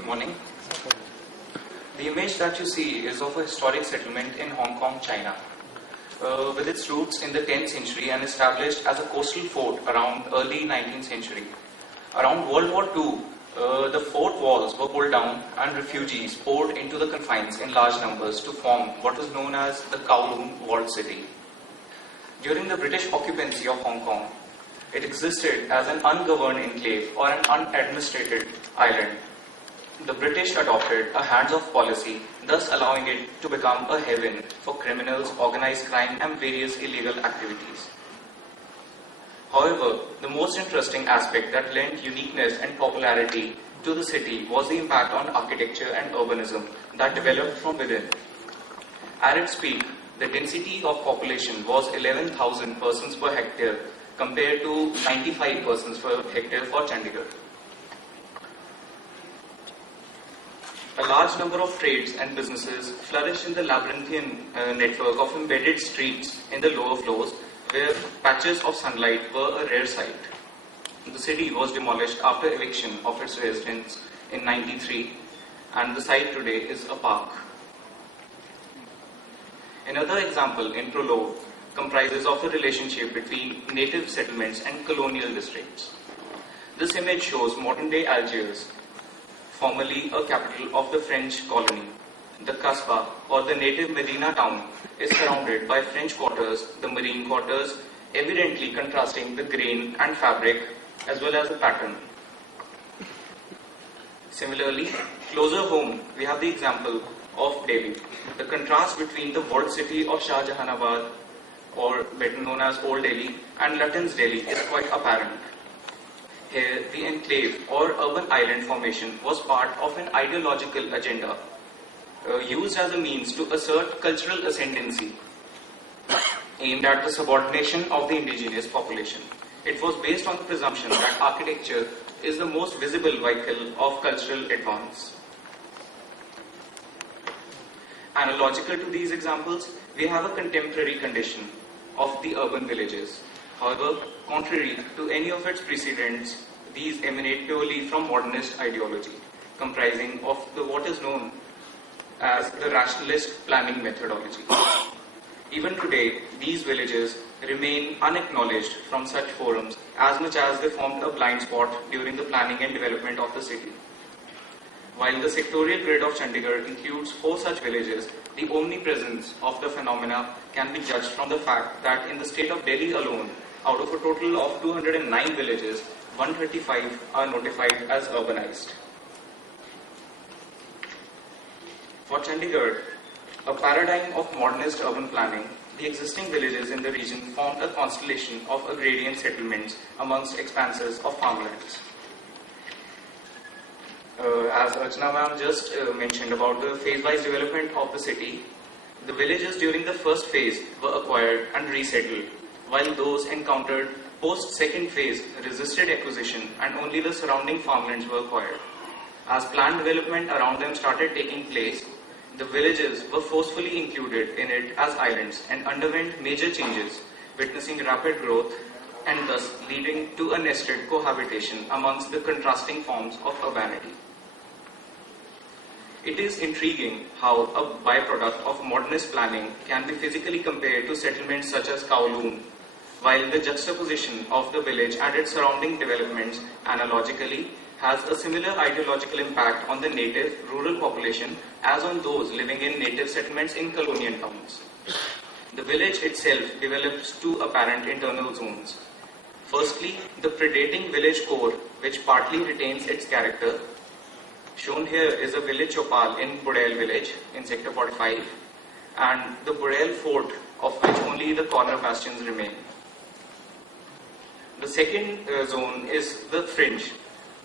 Good morning. The image that you see is of a historic settlement in Hong Kong, China. With its roots in the 10th century and established as a coastal fort around early 19th century. Around World War II, the fort walls were pulled down and refugees poured into the confines in large numbers to form what is known as the Kowloon Walled City. During the British occupancy of Hong Kong, it existed as an ungoverned enclave or an unadministrated island. The British adopted a hands-off policy, thus allowing it to become a haven for criminals, organized crime and various illegal activities. However, the most interesting aspect that lent uniqueness and popularity to the city was the impact on architecture and urbanism that developed from within. At its peak, the density of population was 11,000 persons per hectare compared to 95 persons per hectare for Chandigarh. A large number of trades and businesses flourished in the labyrinthian network of embedded streets in the lower floors where patches of sunlight were a rare sight. The city was demolished after eviction of its residents in 1993 and the site today is a park. Another example in Prolo comprises of a relationship between native settlements and colonial districts. This image shows modern-day Algiers, formerly a capital of the French colony. The Kasbah, or the native Medina town, is surrounded by French quarters, the marine quarters, evidently contrasting the grain and fabric as well as the pattern. Similarly, closer home, we have the example of Delhi. The contrast between the walled city of Shah Jahanabad, or better known as Old Delhi, and Lutyens' Delhi is quite apparent. Here, the enclave or urban island formation was part of an ideological agenda used as a means to assert cultural ascendancy aimed at the subordination of the indigenous population. It was based on the presumption that architecture is the most visible vehicle of cultural advance. Analogical to these examples, we have a contemporary condition of the urban villages. However, contrary to any of its precedents, these emanate purely from modernist ideology, comprising of what is known as the rationalist planning methodology. Even today, these villages remain unacknowledged from such forums as much as they formed a blind spot during the planning and development of the city. While the sectorial grid of Chandigarh includes 4 such villages, the omnipresence of the phenomena can be judged from the fact that in the state of Delhi alone, out of a total of 209 villages, 135 are notified as urbanized. For Chandigarh, a paradigm of modernist urban planning, the existing villages in the region formed a constellation of agrarian settlements amongst expanses of farmlands. As Archana ma'am just mentioned about the phase-wise development of the city, the villages during the first phase were acquired and resettled, while those encountered post-second phase resisted acquisition and only the surrounding farmlands were acquired. As planned development around them started taking place, the villages were forcefully included in it as islands and underwent major changes, witnessing rapid growth and thus leading to a nested cohabitation amongst the contrasting forms of urbanity. It is intriguing how a byproduct of modernist planning can be physically compared to settlements such as Kowloon, while the juxtaposition of the village and its surrounding developments analogically has a similar ideological impact on the native rural population as on those living in native settlements in colonial towns. The village itself develops 2 apparent internal zones. Firstly, the predating village core, which partly retains its character. Shown here is a village Chopal in Budel village in Sector 45 and the Budel fort, of which only the corner bastions remain. The second zone is the fringe.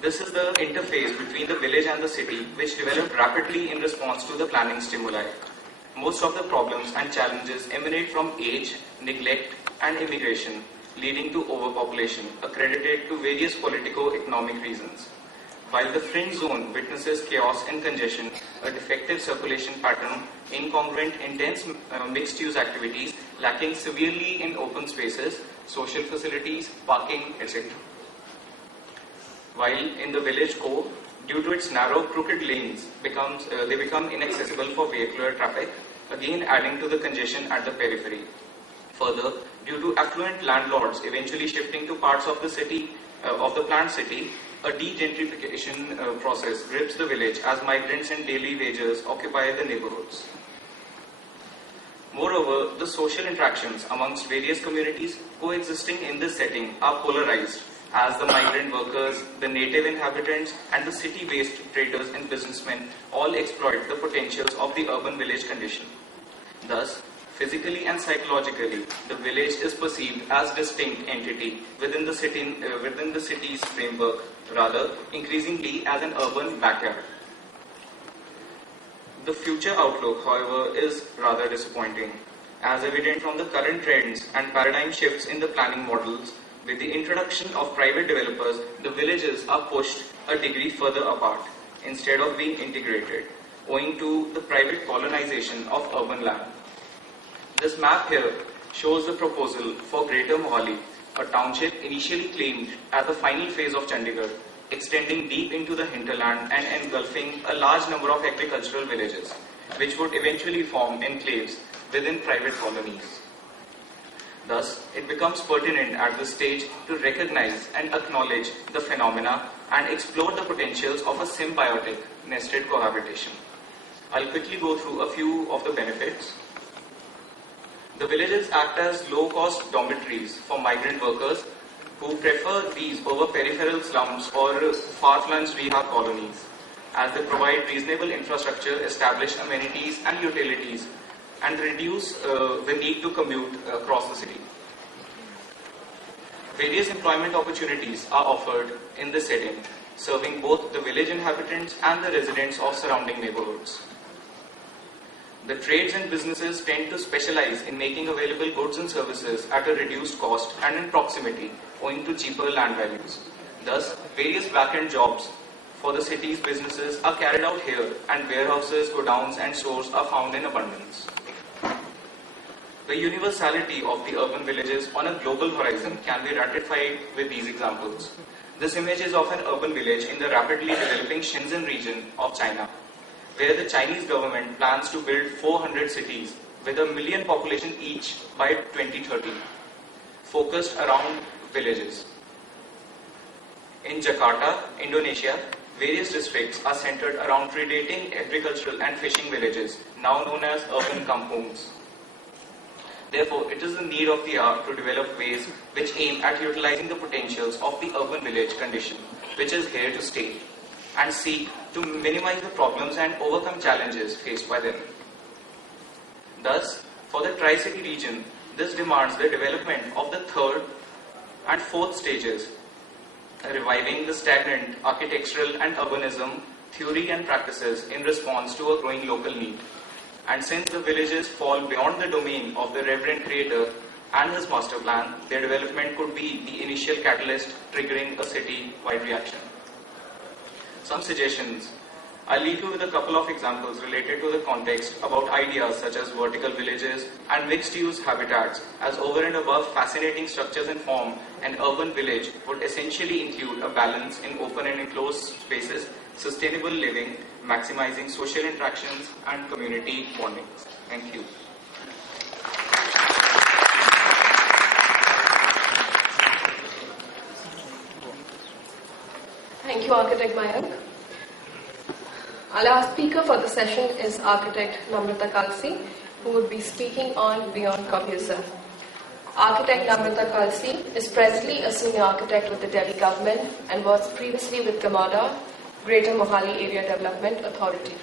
This is the interface between the village and the city, which developed rapidly in response to the planning stimuli. Most of the problems and challenges emanate from age, neglect, and immigration, leading to overpopulation, accredited to various politico-economic reasons. While the fringe zone witnesses chaos and congestion, a defective circulation pattern, incongruent, intense mixed-use activities, lacking severely in open spaces, social facilities, parking, etc. While in the village core, due to its narrow, crooked lanes, they become inaccessible for vehicular traffic, again adding to the congestion at the periphery. Further, due to affluent landlords eventually shifting to parts of the city, of the planned city, a de-gentrification process grips the village as migrants and daily wagers occupy the neighborhoods. Moreover, the social interactions amongst various communities coexisting in this setting are polarized, as the migrant workers, the native inhabitants, and the city-based traders and businessmen all exploit the potentials of the urban village condition. Thus, physically and psychologically, the village is perceived as a distinct entity within the city's framework, rather increasingly as an urban backyard. The future outlook, however, is rather disappointing, as evident from the current trends and paradigm shifts in the planning models. With the introduction of private developers, the villages are pushed a degree further apart instead of being integrated, owing to the private colonization of urban land. This map here shows the proposal for Greater Mohali, a township initially claimed as the final phase of Chandigarh, extending deep into the hinterland and engulfing a large number of agricultural villages, which would eventually form enclaves within private colonies. Thus, it becomes pertinent at this stage to recognize and acknowledge the phenomena and explore the potentials of a symbiotic nested cohabitation. I'll quickly go through a few of the benefits. The villages act as low-cost dormitories for migrant workers who prefer these over peripheral slums or far-flung rehab colonies, as they provide reasonable infrastructure, establish amenities and utilities, and reduce the need to commute across the city. Various employment opportunities are offered in this setting, serving both the village inhabitants and the residents of surrounding neighborhoods. The trades and businesses tend to specialize in making available goods and services at a reduced cost and in proximity, owing to cheaper land values. Thus, various back-end jobs for the city's businesses are carried out here, and warehouses, godowns, and stores are found in abundance. The universality of the urban villages on a global horizon can be ratified with these examples. This image is of an urban village in the rapidly developing Shenzhen region of China, where the Chinese government plans to build 400 cities with a million population each by 2030, focused around villages. In Jakarta, Indonesia, various districts are centered around predating agricultural and fishing villages, now known as urban kampungs. Therefore, it is the need of the hour to develop ways which aim at utilizing the potentials of the urban village condition, which is here to stay, and seek to minimize the problems and overcome challenges faced by them. Thus, for the Tri-City region, this demands the development of the third and fourth stages, reviving the stagnant architectural and urbanism theory and practices in response to a growing local need. And since the villages fall beyond the domain of the reverend creator and his master plan, their development could be the initial catalyst triggering a city-wide reaction. Some suggestions. I'll leave you with a couple of examples related to the context about ideas such as vertical villages and mixed-use habitats. As over and above fascinating structures and form, an urban village would essentially include a balance in open and enclosed spaces, sustainable living, maximizing social interactions and community bonding. Thank you. Thank you, Architect Mayank. Our last speaker for the session is Architect Namrata Kalsi, who would be speaking on Beyond Communism. Architect Namrata Kalsi is presently a senior architect with the Delhi government and was previously with GMADA, Greater Mohali Area Development Authority.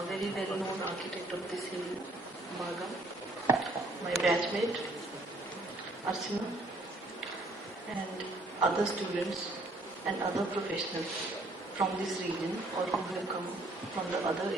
a very well-known architect of this hill, Margam, my batchmate, Archana, and other students and other professionals from this region or who have come from the other